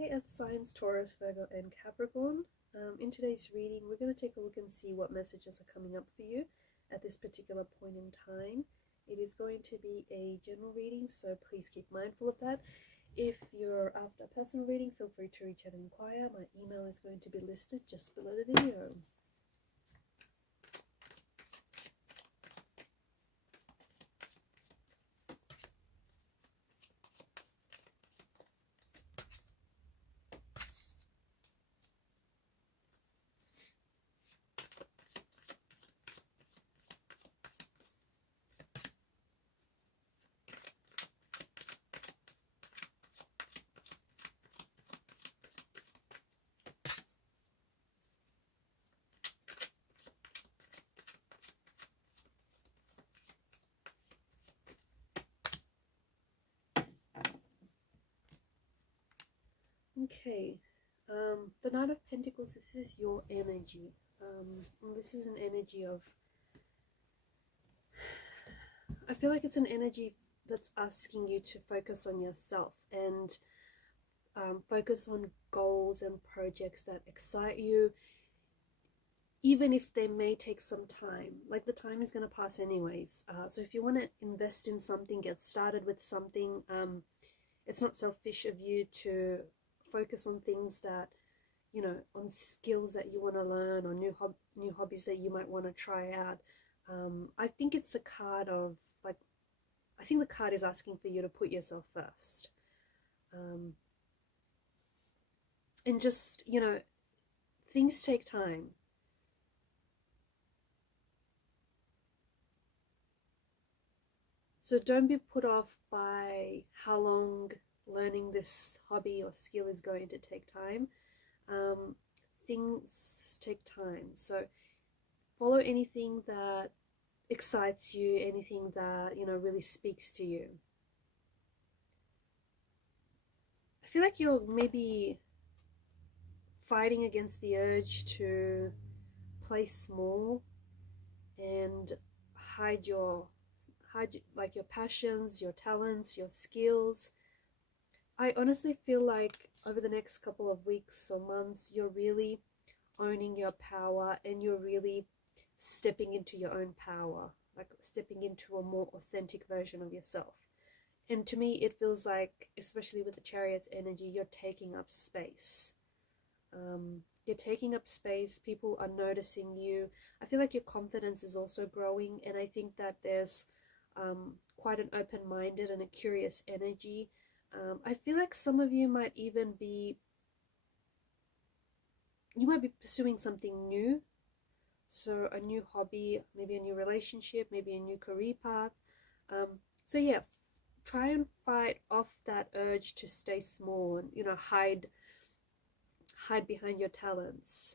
Hey Earth signs, Taurus, Virgo, and Capricorn. In today's reading, we're going to take a look and see what messages are coming up for you at this particular point in time. It is going to be a general reading, so please keep mindful of that. If you're after a personal reading, feel free to reach out and inquire. My email is going to be listed just below the video. Okay, the Knight of Pentacles, this is your energy. This is an energy of, I feel like it's an energy that's asking you to focus on yourself and focus on goals and projects that excite you, even if they may take some time. Like, the time is going to pass anyways. So if you want to invest in something, get started with something, it's not selfish of you to focus on things that, you know, on skills that you want to learn, or new hobbies that you might want to try out. I think it's a card of, like, I think the card is asking for you to put yourself first. And just, you know, things take time. So don't be put off by how long learning this hobby or skill is going to take time. Things take time. So follow anything that excites you, anything that, you know, really speaks to you. I feel like you're maybe fighting against the urge to play small and hide like your passions, your talents, your skills. I honestly feel like over the next couple of weeks or months, you're really owning your power, and you're really stepping into your own power, like stepping into a more authentic version of yourself. And to me, it feels like, especially with the Chariot's energy, you're taking up space. You're taking up space. People are noticing you. I feel like your confidence is also growing, and I think that there's quite an open-minded and a curious energy. I feel like some of you might even be, pursuing something new. So a new hobby, maybe a new relationship, maybe a new career path. So yeah, try and fight off that urge to stay small and, you know, hide behind your talents.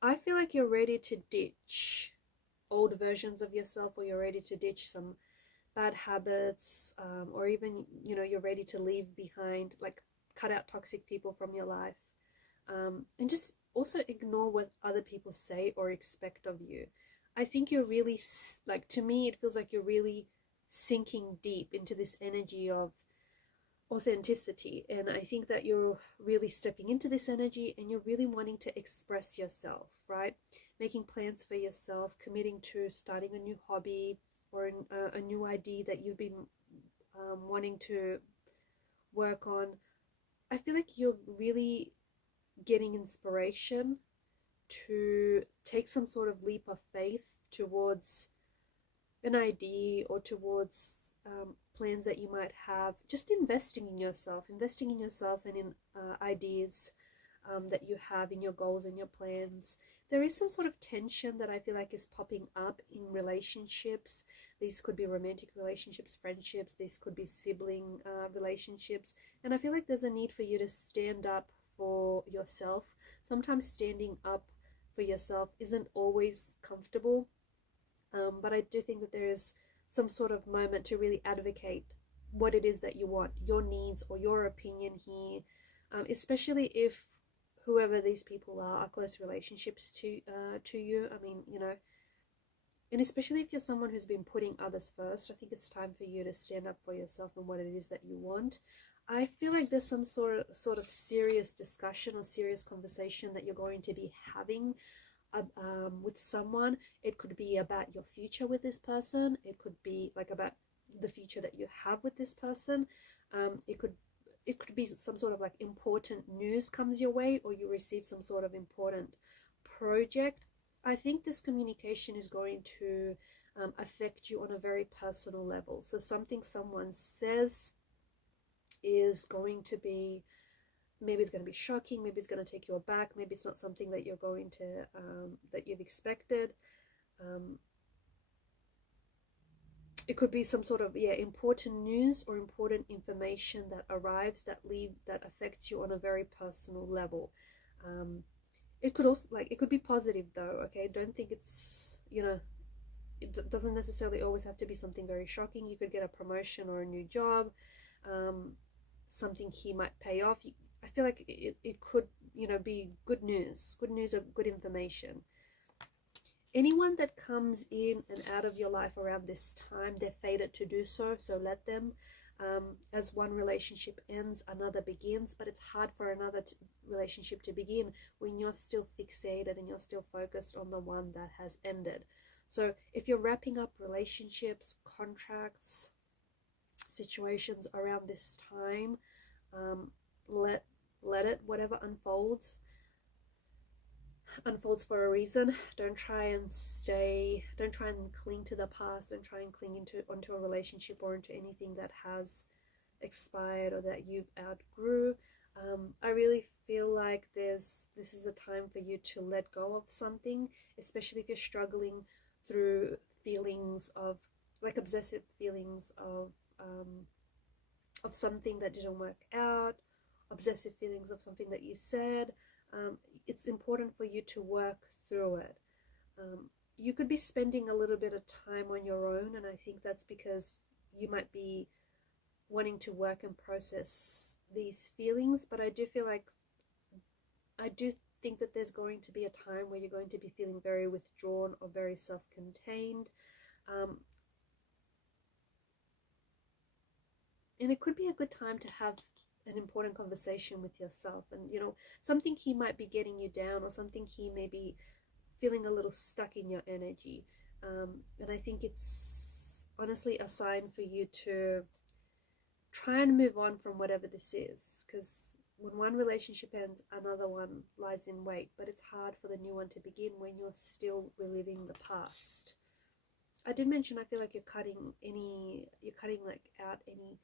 I feel like you're ready to ditch old versions of yourself, or you're ready to ditch some bad habits, or even, you know, you're ready to leave behind, like, cut out toxic people from your life, and just also ignore what other people say or expect of you. I think you're really, like, to me it feels like you're really sinking deep into this energy of authenticity, and I think that you're really stepping into this energy, and you're really wanting to express yourself, right? Making plans for yourself, committing to starting a new hobby, or a new idea that you've been wanting to work on. I feel like you're really getting inspiration to take some sort of leap of faith towards an idea, or towards plans that you might have. Just investing in yourself and in ideas that you have, in your goals and your plans. There is some sort of tension that I feel like is popping up in relationships. These could be romantic relationships, friendships, these could be sibling relationships. And I feel like there's a need for you to stand up for yourself. Sometimes standing up for yourself isn't always comfortable, but I do think that there is some sort of moment to really advocate what it is that you want, your needs or your opinion here, especially if whoever these people are close relationships to you. I mean, you know, and especially if you're someone who's been putting others first, I think it's time for you to stand up for yourself and what it is that you want. I feel like there's some sort of serious discussion or serious conversation that you're going to be having with someone. It could be about your future with this person. It could be like about the future that you have with this person. It could be some sort of like important news comes your way, or you receive some sort of important project. I think this communication is going to affect you on a very personal level. So something someone says is going to be, maybe it's going to be shocking, maybe it's going to take you aback, maybe it's not something that you're going to that you've expected. It could be some sort of important news or important information that arrives that affects you on a very personal level. It could also, like, it could be positive though, okay? Don't think it's, it doesn't necessarily always have to be something very shocking. You could get a promotion or a new job. Something here might pay off. I feel like it could, be good news or good information. Anyone that comes in and out of your life around this time, they're fated to do so, so let them. As one relationship ends, another begins, but it's hard for another relationship to begin when you're still fixated and you're still focused on the one that has ended. So if you're wrapping up relationships, contracts, situations around this time, let it, whatever unfolds for a reason. Don't try and cling to the past. Don't try and cling onto a relationship or into anything that has expired or that you've outgrew. I really feel like this is a time for you to let go of something, especially if you're struggling through feelings of, like, obsessive feelings of something that didn't work out, obsessive feelings of something that you said. It's important for you to work through it. You could be spending a little bit of time on your own, and I think that's because you might be wanting to work and process these feelings. But I do think that there's going to be a time where you're going to be feeling very withdrawn or very self-contained. And it could be a good time to have an important conversation with yourself. And something he might be getting you down, or something he may be feeling a little stuck in your energy. And I think it's honestly a sign for you to try and move on from whatever this is, because when one relationship ends, another one lies in wait. But it's hard for the new one to begin when you're still reliving the past. I did mention I feel like you're cutting out any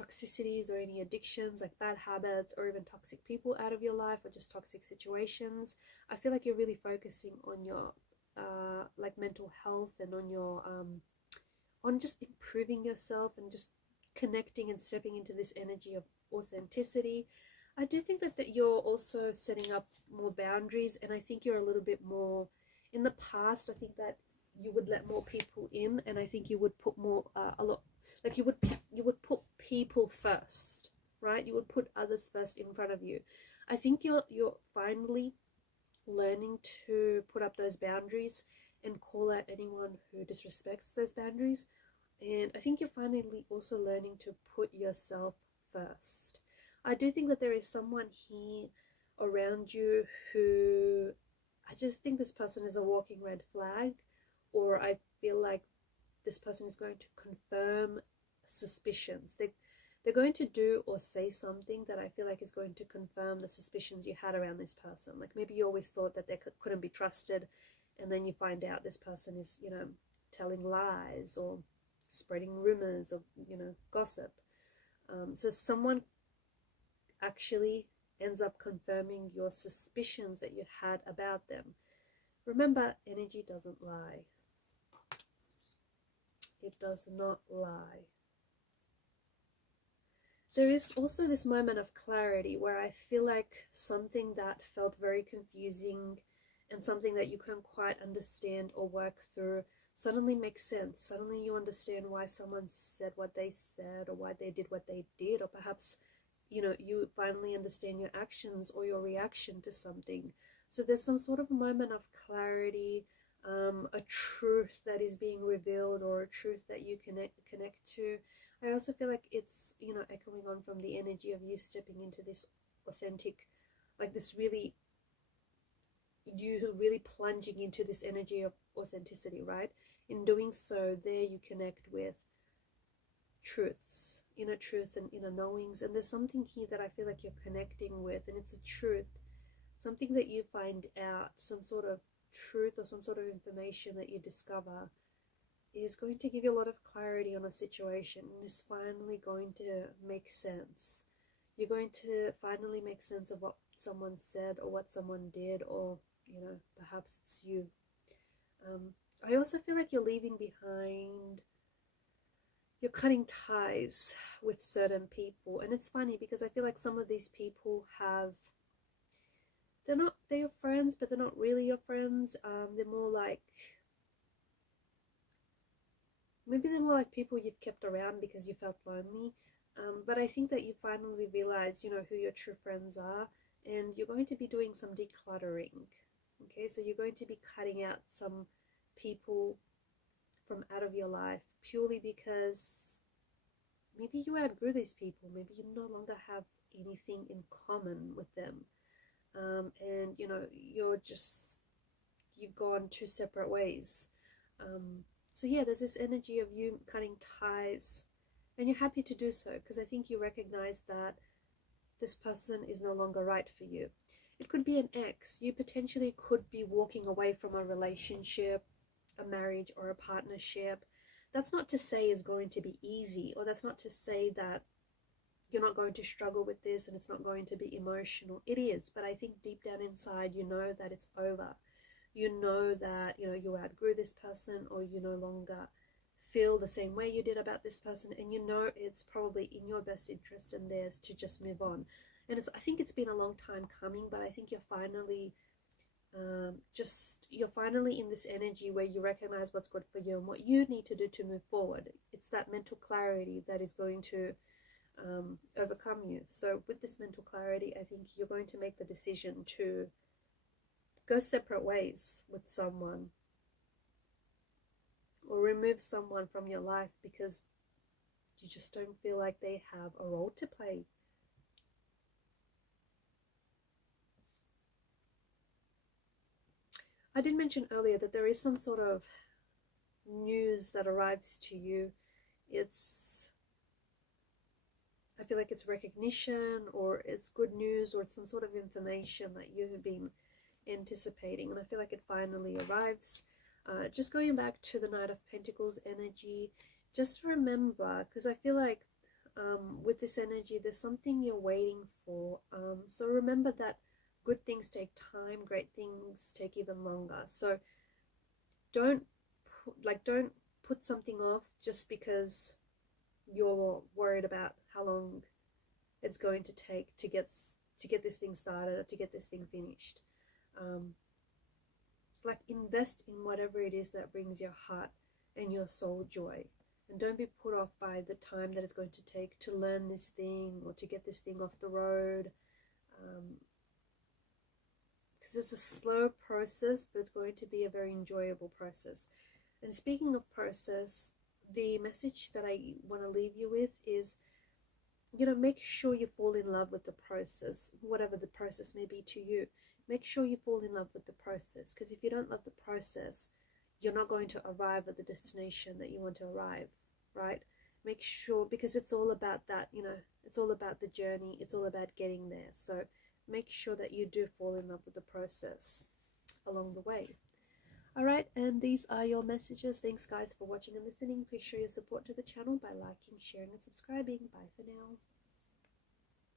toxicities or any addictions, like bad habits or even toxic people out of your life, or just toxic situations. I feel like you're really focusing on your like mental health, and on your on just improving yourself and just connecting and stepping into this energy of authenticity. I do think that you're also setting up more boundaries, and I think you're a little bit more, in the past, I think that you would let more people in, and I think you would put more you would put people first, right? You would put others first in front of you. I think you're finally learning to put up those boundaries and call out anyone who disrespects those boundaries. And I think you're finally also learning to put yourself first. I do think that there is someone here around you who, I just think this person is a walking red flag, or I feel like this person is going to confirm suspicions. They're going to do or say something that I feel like is going to confirm the suspicions you had around this person. Like, maybe you always thought that they couldn't be trusted, and then you find out this person is, telling lies or spreading rumors or, gossip. So someone actually ends up confirming your suspicions that you had about them. Remember, energy doesn't lie. It does not lie. There is also this moment of clarity where I feel like something that felt very confusing and something that you couldn't quite understand or work through suddenly makes sense. Suddenly you understand why someone said what they said, or why they did what they did, or perhaps, you finally understand your actions or your reaction to something. So there's some sort of moment of clarity, a truth that is being revealed, or a truth that you connect to. I also feel like it's, you know, echoing on from the energy of you stepping into this authentic, like this really, you really plunging into this energy of authenticity, right? In doing so, there you connect with truths, inner truths and inner knowings. And there's something here that I feel like you're connecting with, and it's a truth, something that you find out, some sort of truth or some sort of information that you discover is going to give you a lot of clarity on a situation, and is finally going to make sense. You're going to finally make sense of what someone said or what someone did, or, you know, perhaps it's you. I also feel like you're leaving behind, you're cutting ties with certain people. And it's funny because I feel like some of these people have, they're your friends, but they're not really your friends. They're more like, maybe they're more like people you've kept around because you felt lonely. But I think that you finally realize, you know, who your true friends are, and you're going to be doing some decluttering. Okay, so you're going to be cutting out some people from out of your life purely because maybe you outgrew these people, maybe you no longer have anything in common with them, and you know, you've gone two separate ways. So yeah, there's this energy of you cutting ties, and you're happy to do so because I think you recognize that this person is no longer right for you. It could be an ex. You potentially could be walking away from a relationship, a marriage, or a partnership. That's not to say it's going to be easy, or that's not to say that you're not going to struggle with this and it's not going to be emotional. It is, but I think deep down inside you know that it's over. You know that, you know, you outgrew this person, or you no longer feel the same way you did about this person, and you know it's probably in your best interest and theirs to just move on. And I think it's been a long time coming, but I think you're finally you're finally in this energy where you recognize what's good for you and what you need to do to move forward. It's that mental clarity that is going to overcome you. So with this mental clarity, I think you're going to make the decision to go separate ways with someone, or remove someone from your life because you just don't feel like they have a role to play. I did mention earlier that there is some sort of news that arrives to you. I feel like it's recognition, or it's good news, or it's some sort of information that you have been anticipating, and I feel like it finally arrives. Just going back to the Knight of Pentacles energy, just remember, because I feel like with this energy there's something you're waiting for, so remember that good things take time, great things take even longer. So don't put something off just because you're worried about how long it's going to take to get this thing started, or to get this thing finished. Like, invest in whatever it is that brings your heart and your soul joy, and don't be put off by the time that it's going to take to learn this thing or to get this thing off the road, because it's a slow process, but it's going to be a very enjoyable process. And speaking of process, the message that I want to leave you with is, you know, make sure you fall in love with the process, whatever the process may be to you. Make sure you fall in love with the process, because if you don't love the process, you're not going to arrive at the destination that you want to arrive, right? Make sure, because it's all about that, you know, it's all about the journey, it's all about getting there. So make sure that you do fall in love with the process along the way. All right, and these are your messages. Thanks guys for watching and listening. Please show your support to the channel by liking, sharing and subscribing. Bye for now.